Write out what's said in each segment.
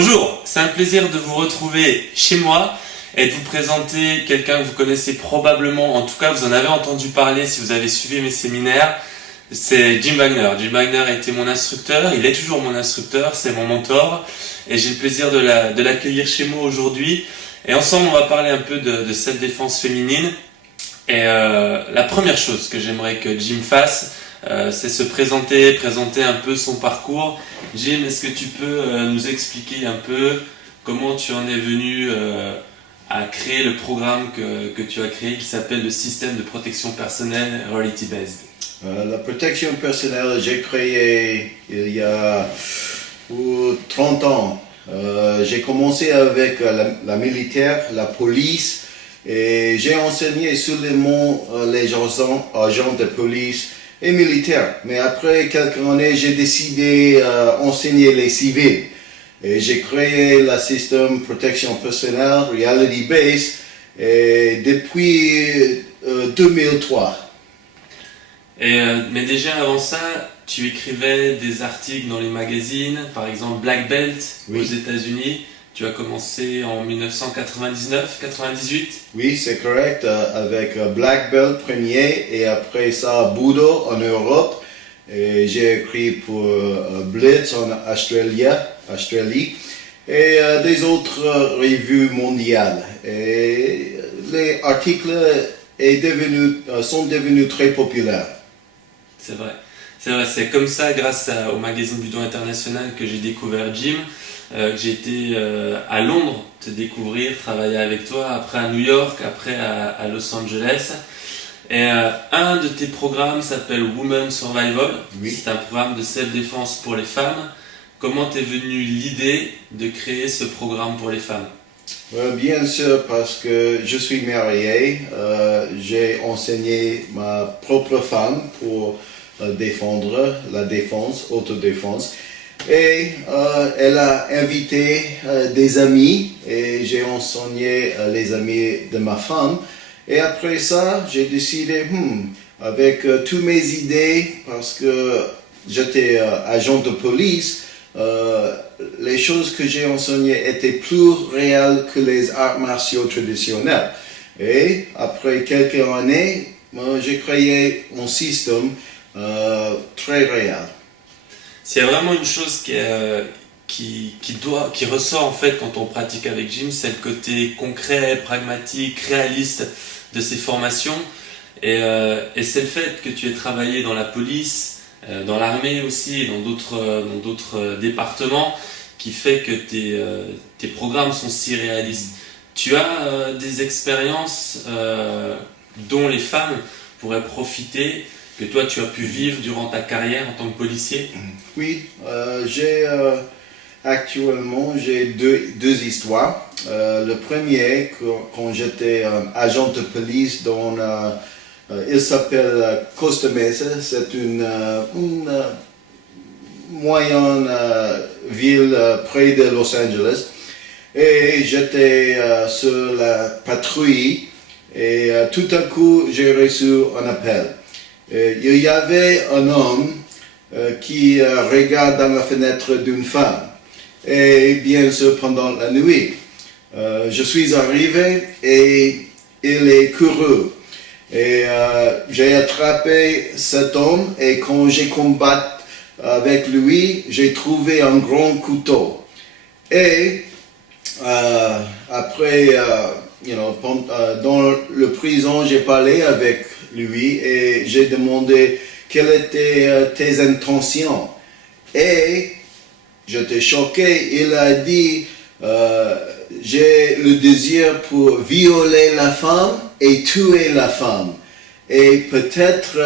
Bonjour, c'est un plaisir de vous retrouver chez moi et de vous présenter quelqu'un que vous connaissez probablement, en tout cas vous en avez entendu parler si vous avez suivi mes séminaires, c'est Jim Wagner. Jim Wagner a été mon instructeur, il est toujours mon instructeur, c'est mon mentor et j'ai le plaisir de l'accueillir chez moi aujourd'hui. Et ensemble on va parler un peu de self-défense féminine. Et la première chose que j'aimerais que Jim fasse, c'est se présenter un peu son parcours. Jim, est-ce que tu peux nous expliquer un peu comment tu en es venu à créer le programme que tu as créé qui s'appelle le système de protection personnelle Reality Based? La protection personnelle, j'ai créé il y a 30 ans. J'ai commencé avec la militaire, la police, et j'ai enseigné seulement les agents de police et militaires. Mais après quelques années, j'ai décidé d'enseigner les civils. Et j'ai créé le système protection personnelle, Reality Based, et depuis 2003. Mais déjà avant ça, tu écrivais des articles dans les magazines, par exemple Black Belt aux États-Unis. Tu as commencé en 1999-98. Oui, c'est correct, avec Black Belt premier et après ça Budo en Europe. Et j'ai écrit pour Blitz en Australie et des autres revues mondiales. Et les articles sont devenus très populaires. C'est vrai. C'est comme ça, grâce au magazine Budo International, que j'ai découvert Jim. J'ai été à Londres te découvrir, travailler avec toi, après à New York, après à Los Angeles. Et un de tes programmes s'appelle Women Survival. Oui. C'est un programme de self-défense pour les femmes. Comment t'es venue l'idée de créer ce programme pour les femmes? Bien sûr, parce que je suis marié, j'ai enseigné ma propre femme pour défendre la défense, autodéfense. Et elle a invité des amis et j'ai enseigné les amis de ma femme. Et après ça, j'ai décidé, avec toutes mes idées, parce que j'étais agent de police, les choses que j'ai enseignées étaient plus réelles que les arts martiaux traditionnels. Et après quelques années, j'ai créé un système très réel. S'il y a vraiment une chose qui ressort en fait quand on pratique avec Jim, c'est le côté concret, pragmatique, réaliste de ces formations. Et c'est le fait que tu aies travaillé dans la police, dans l'armée aussi, et dans d'autres départements, qui fait que tes programmes sont si réalistes. Tu as des expériences dont les femmes pourraient profiter, que toi tu as pu vivre durant ta carrière en tant que policier? Oui, actuellement j'ai deux histoires. Le premier, quand j'étais agent de police il s'appelle Costa Mesa, c'est une moyenne ville près de Los Angeles. Et j'étais sur la patrouille et tout à coup j'ai reçu un appel. Il y avait un homme qui regarde dans la fenêtre d'une femme. Et bien sûr, pendant la nuit, je suis arrivé et il est couru. Et j'ai attrapé cet homme et quand j'ai combattu avec lui, j'ai trouvé un grand couteau. Et après, dans le prison, j'ai parlé avec lui et j'ai demandé quelles étaient tes intentions. Et j'étais choqué, il a dit j'ai le désir pour violer la femme et tuer la femme. Et peut-être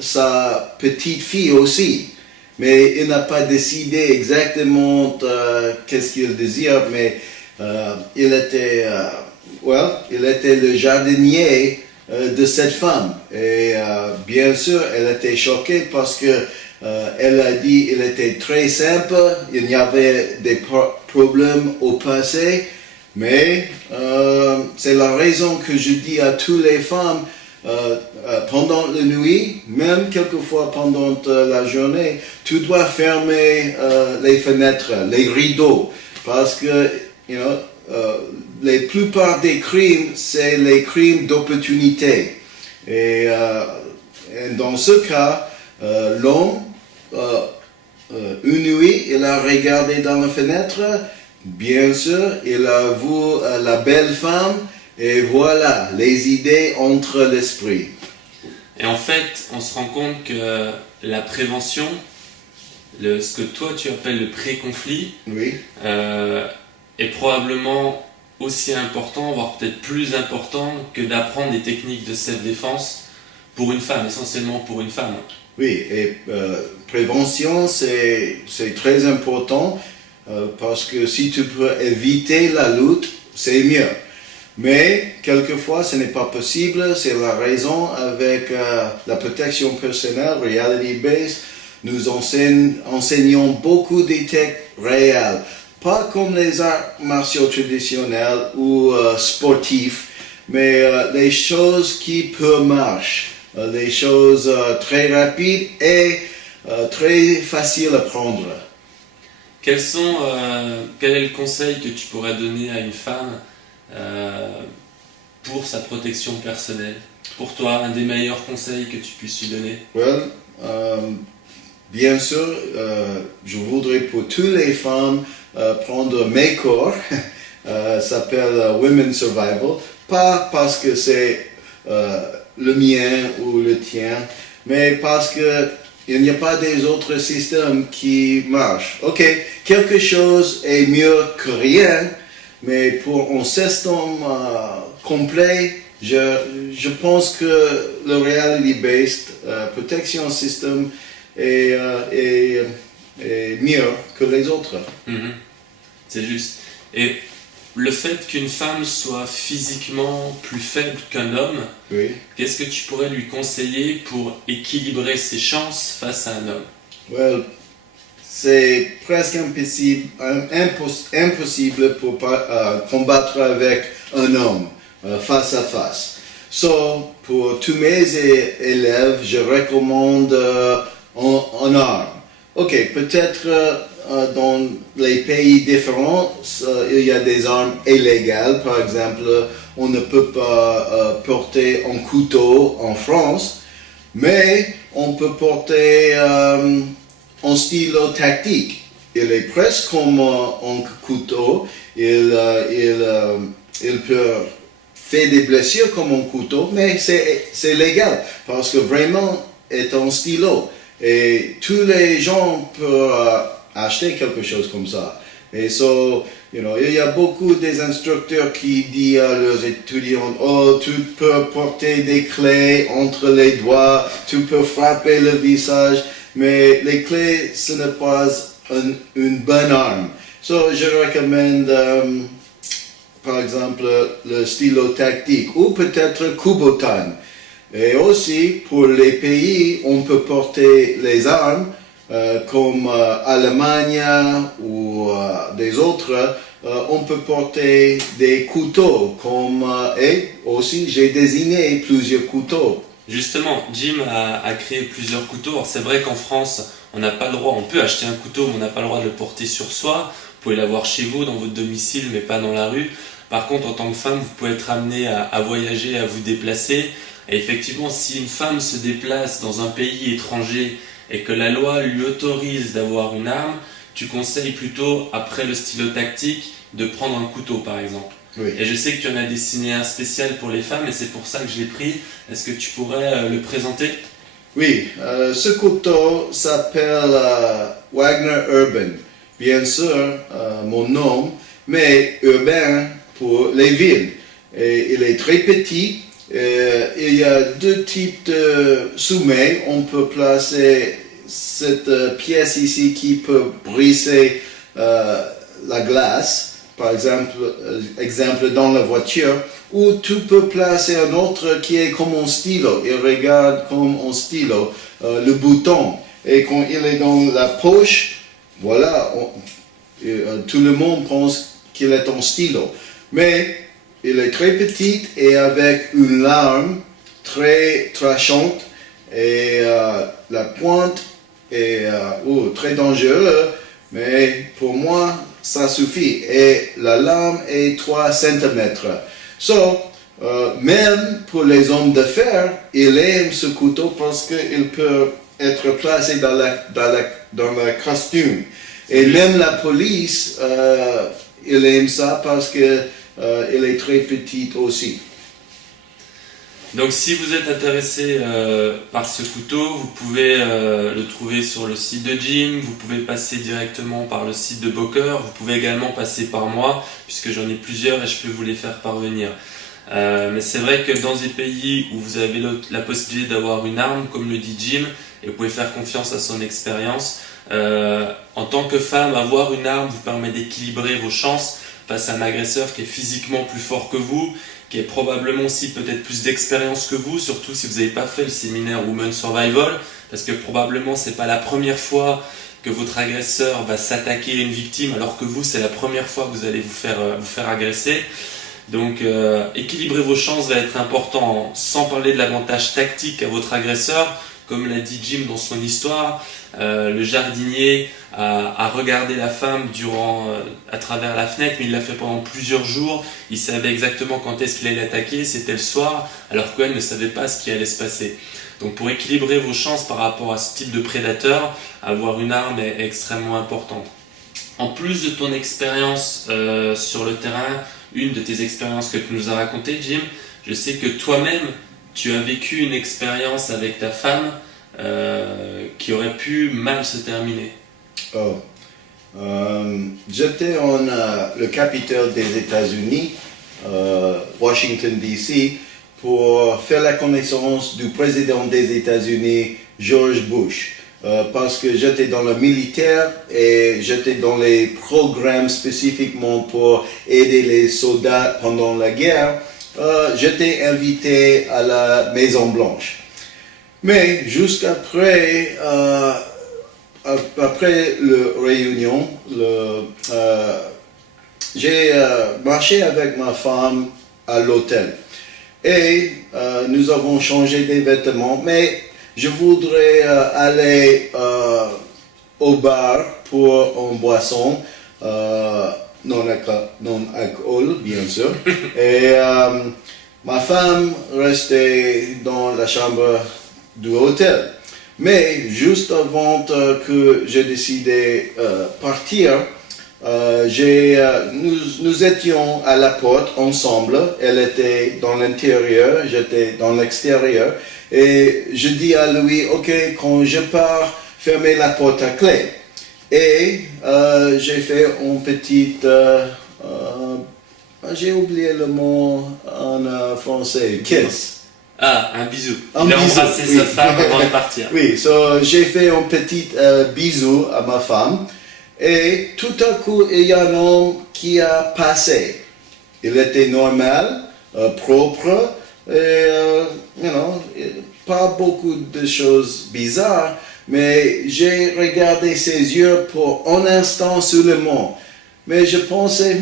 sa petite fille aussi. Mais il n'a pas décidé exactement qu'est-ce qu'il désire, mais il était le jardinier de cette femme. Et bien sûr, elle était choquée parce que elle a dit qu'il était très simple, il y avait des problèmes au passé, mais c'est la raison que je dis à toutes les femmes, pendant la nuit, même quelquefois pendant la journée, tu dois fermer les fenêtres, les rideaux, parce que, la plupart des crimes, c'est les crimes d'opportunité. Et dans ce cas, l'homme, une nuit, il a regardé dans la fenêtre, bien sûr, il a vu la belle femme, et voilà, les idées entrent l'esprit. Et en fait, on se rend compte que la prévention, ce que toi tu appelles le pré-conflit, Oui. Est probablement aussi important, voire peut-être plus important que d'apprendre des techniques de self-défense pour une femme, essentiellement pour une femme. Oui, et prévention, c'est très important parce que si tu peux éviter la lutte, c'est mieux. Mais quelquefois, ce n'est pas possible. C'est la raison avec la protection personnelle, reality-based, nous enseignons beaucoup des techniques réelles. Pas comme les arts martiaux traditionnels ou sportifs, mais les choses qui peuvent marcher, les choses très rapides et très faciles à prendre. Quel est le conseil que tu pourrais donner à une femme pour sa protection personnelle? Pour toi, un des meilleurs conseils que tu puisses lui donner? Bien sûr, je voudrais pour toutes les femmes prendre mes cours, s'appelle Women's Survival, pas parce que c'est le mien ou le tien, mais parce que il n'y a pas des autres systèmes qui marchent. Ok, quelque chose est mieux que rien, mais pour un système complet, je pense que le reality-based protection system est mieux que les autres. Mm-hmm. C'est juste. Et le fait qu'une femme soit physiquement plus faible qu'un homme, Oui. qu'est-ce que tu pourrais lui conseiller pour équilibrer ses chances face à un homme? C'est presque impossible pour combattre avec un homme face à face. Pour tous mes élèves, je recommande en armes. Ok, peut-être dans les pays différents, il y a des armes illégales. Par exemple, on ne peut pas porter un couteau en France, mais on peut porter un stylo tactique. Il est presque comme un couteau. Il peut faire des blessures comme un couteau, mais c'est légal parce que vraiment c'est un stylo. Et tous les gens peuvent acheter quelque chose comme ça. Et il y a beaucoup des instructeurs qui disent à leurs étudiants, oh, tu peux porter des clés entre les doigts, tu peux frapper le visage, mais les clés, ce n'est pas une bonne arme. Je recommande, par exemple, le stylo tactique ou peut-être Kubotan. Et aussi, pour les pays, on peut porter les armes comme Allemagne ou des autres. On peut porter des couteaux et aussi j'ai désigné plusieurs couteaux. Justement, Jim a créé plusieurs couteaux. Alors c'est vrai qu'en France, on n'a pas le droit, on peut acheter un couteau, mais on n'a pas le droit de le porter sur soi. Vous pouvez l'avoir chez vous, dans votre domicile, mais pas dans la rue. Par contre, en tant que femme, vous pouvez être amené à voyager, à vous déplacer. Et effectivement, si une femme se déplace dans un pays étranger et que la loi lui autorise d'avoir une arme, tu conseilles plutôt, après le stylo tactique, de prendre un couteau par exemple. Oui. Et je sais que tu en as dessiné un spécial pour les femmes et c'est pour ça que je l'ai pris. Est-ce que tu pourrais le présenter? Oui, ce couteau s'appelle Wagner Urban. Bien sûr, mon nom, mais urbain pour les villes. Et il est très petit. Il y a deux types de sommets. On peut placer cette pièce ici qui peut briser la glace, par exemple dans la voiture, ou tu peux placer un autre qui est comme un stylo. Il regarde comme un stylo le bouton. Et quand il est dans la poche, voilà, tout le monde pense qu'il est un stylo. Mais il est très petit et avec une lame très tranchante et la pointe est très dangereuse, mais pour moi, ça suffit. Et la lame est 3 cm. Même pour les hommes de fer, ils aiment ce couteau parce qu'il peut être placé dans le costume. Et même la police, il aime ça parce qu'il est très petit aussi. Donc si vous êtes intéressé par ce couteau, vous pouvez le trouver sur le site de Jim, vous pouvez passer directement par le site de Boker, vous pouvez également passer par moi, puisque j'en ai plusieurs et je peux vous les faire parvenir. Mais c'est vrai que dans des pays où vous avez la possibilité d'avoir une arme, comme le dit Jim, et vous pouvez faire confiance à son expérience, en tant que femme, avoir une arme vous permet d'équilibrer vos chances face à un agresseur qui est physiquement plus fort que vous, qui est probablement aussi peut-être plus d'expérience que vous, surtout si vous n'avez pas fait le séminaire Women Survival, parce que probablement c'est pas la première fois que votre agresseur va s'attaquer à une victime, alors que vous c'est la première fois que vous allez vous faire agresser. Donc équilibrer vos chances va être important, sans parler de l'avantage tactique à votre agresseur. Comme l'a dit Jim dans son histoire, le jardinier a regardé la femme à travers la fenêtre, mais il l'a fait pendant plusieurs jours. Il savait exactement quand est-ce qu'il allait l'attaquer, c'était le soir, alors qu'elle ne savait pas ce qui allait se passer. Donc pour équilibrer vos chances par rapport à ce type de prédateur, avoir une arme est extrêmement importante. En plus de ton expérience sur le terrain, une de tes expériences que tu nous as racontées, Jim, je sais que toi-même, tu as vécu une expérience avec ta femme qui aurait pu mal se terminer. J'étais en le capitale des États-Unis, Washington DC, pour faire la connaissance du président des États-Unis, George Bush. Parce que j'étais dans le militaire et j'étais dans les programmes spécifiquement pour aider les soldats pendant la guerre. J'étais invité à la Maison Blanche. Mais jusqu'après après la réunion, j'ai marché avec ma femme à l'hôtel. Et nous avons changé des vêtements, mais je voudrais aller au bar pour une boisson. Non alcool, bien sûr. Et ma femme restait dans la chambre du hôtel. Mais juste avant que j'ai décidé partir, nous étions à la porte ensemble. Elle était dans l'intérieur, j'étais dans l'extérieur. Et je dis à lui, ok, quand je pars, fermez la porte à clé. Et j'ai fait une petite... j'ai oublié le mot en français. Kiss. Ah, un bisou. Il a embrassé sa femme avant de partir. Oui, j'ai fait un petit bisou à ma femme. Et tout à coup, il y a un homme qui a passé. Il était normal, propre, et, pas beaucoup de choses bizarres. Mais j'ai regardé ses yeux pour un instant seulement. Mais je pensais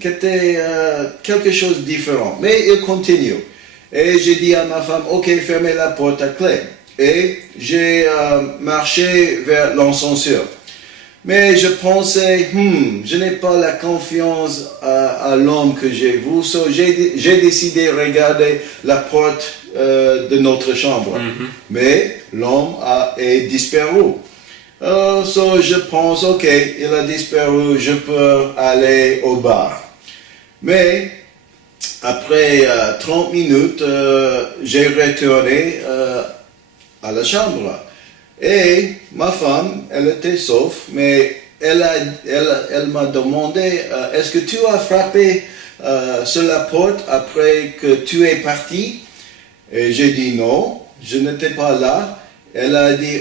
que c'était quelque chose de différent. Mais il continue. Et j'ai dit à ma femme, ok, fermez la porte à clé. Et j'ai marché vers l'ascenseur. Mais je pensais, je n'ai pas la confiance à l'homme que j'ai vu. So j'ai décidé de regarder la porte de notre chambre. Mm-hmm. Mais l'homme est disparu. Je pense, ok, il a disparu, je peux aller au bar. Mais après 30 minutes, j'ai retourné à la chambre. Et ma femme, elle était sauve, mais elle m'a demandé, est-ce que tu as frappé sur la porte après que tu es parti? Et j'ai dit non, je n'étais pas là. Elle a dit,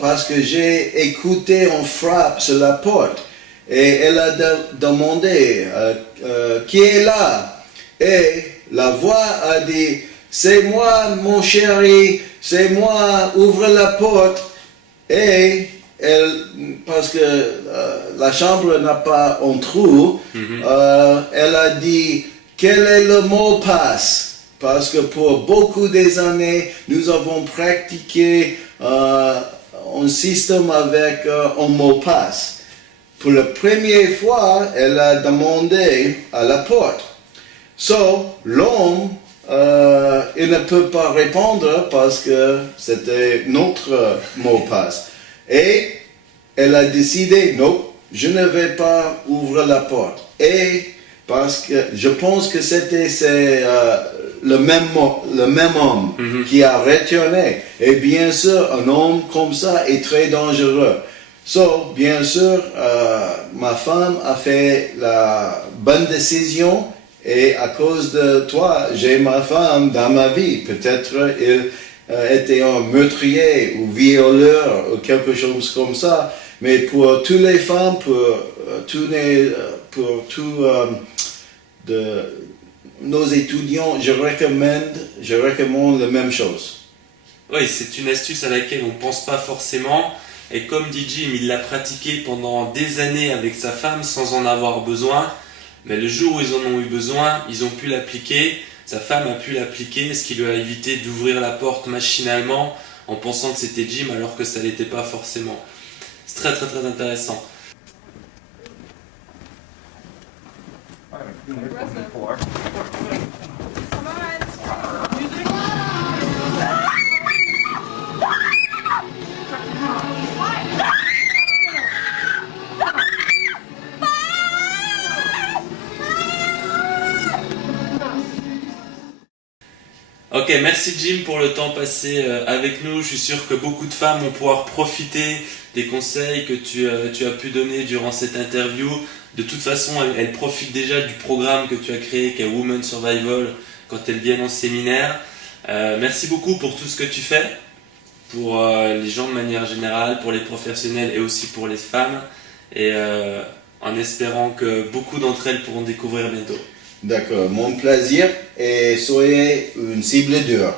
parce que j'ai écouté une frappe sur la porte. Et elle a demandé, qui est là? Et la voix a dit, c'est moi, mon chéri, c'est moi, ouvre la porte. Et parce que la chambre n'a pas un trou, elle a dit, quel est le mot passe? parce que pour beaucoup des années, nous avons pratiqué un système avec un mot passe. Pour la première fois, elle a demandé à la porte. L'homme, il ne peut pas répondre parce que c'était notre mot passe. Et elle a décidé, non, je ne vais pas ouvrir la porte. Et parce que je pense que c'était le même homme qui a retourné. Et bien sûr, un homme comme ça est très dangereux. Bien sûr, ma femme a fait la bonne décision et à cause de toi, j'ai ma femme dans ma vie. Peut-être il était un meurtrier ou violeur ou quelque chose comme ça. Mais pour toutes les femmes, pour tous nos étudiants, je recommande la même chose. Oui, c'est une astuce à laquelle on ne pense pas forcément. Et comme dit Jim, il l'a pratiqué pendant des années avec sa femme sans en avoir besoin. Mais le jour où ils en ont eu besoin, ils ont pu l'appliquer. Sa femme a pu l'appliquer, ce qui lui a évité d'ouvrir la porte machinalement en pensant que c'était Jim alors que ça ne l'était pas forcément. C'est très très très intéressant. Ok, merci Jim pour le temps passé avec nous. Je suis sûr que beaucoup de femmes vont pouvoir profiter des conseils que tu as pu donner durant cette interview. De toute façon, elles profitent déjà du programme que tu as créé, qui est Women Survival, quand elles viennent en séminaire. Merci beaucoup pour tout ce que tu fais, pour les gens de manière générale, pour les professionnels et aussi pour les femmes. Et en espérant que beaucoup d'entre elles pourront découvrir bientôt. D'accord, mon plaisir et soyez une cible d'or.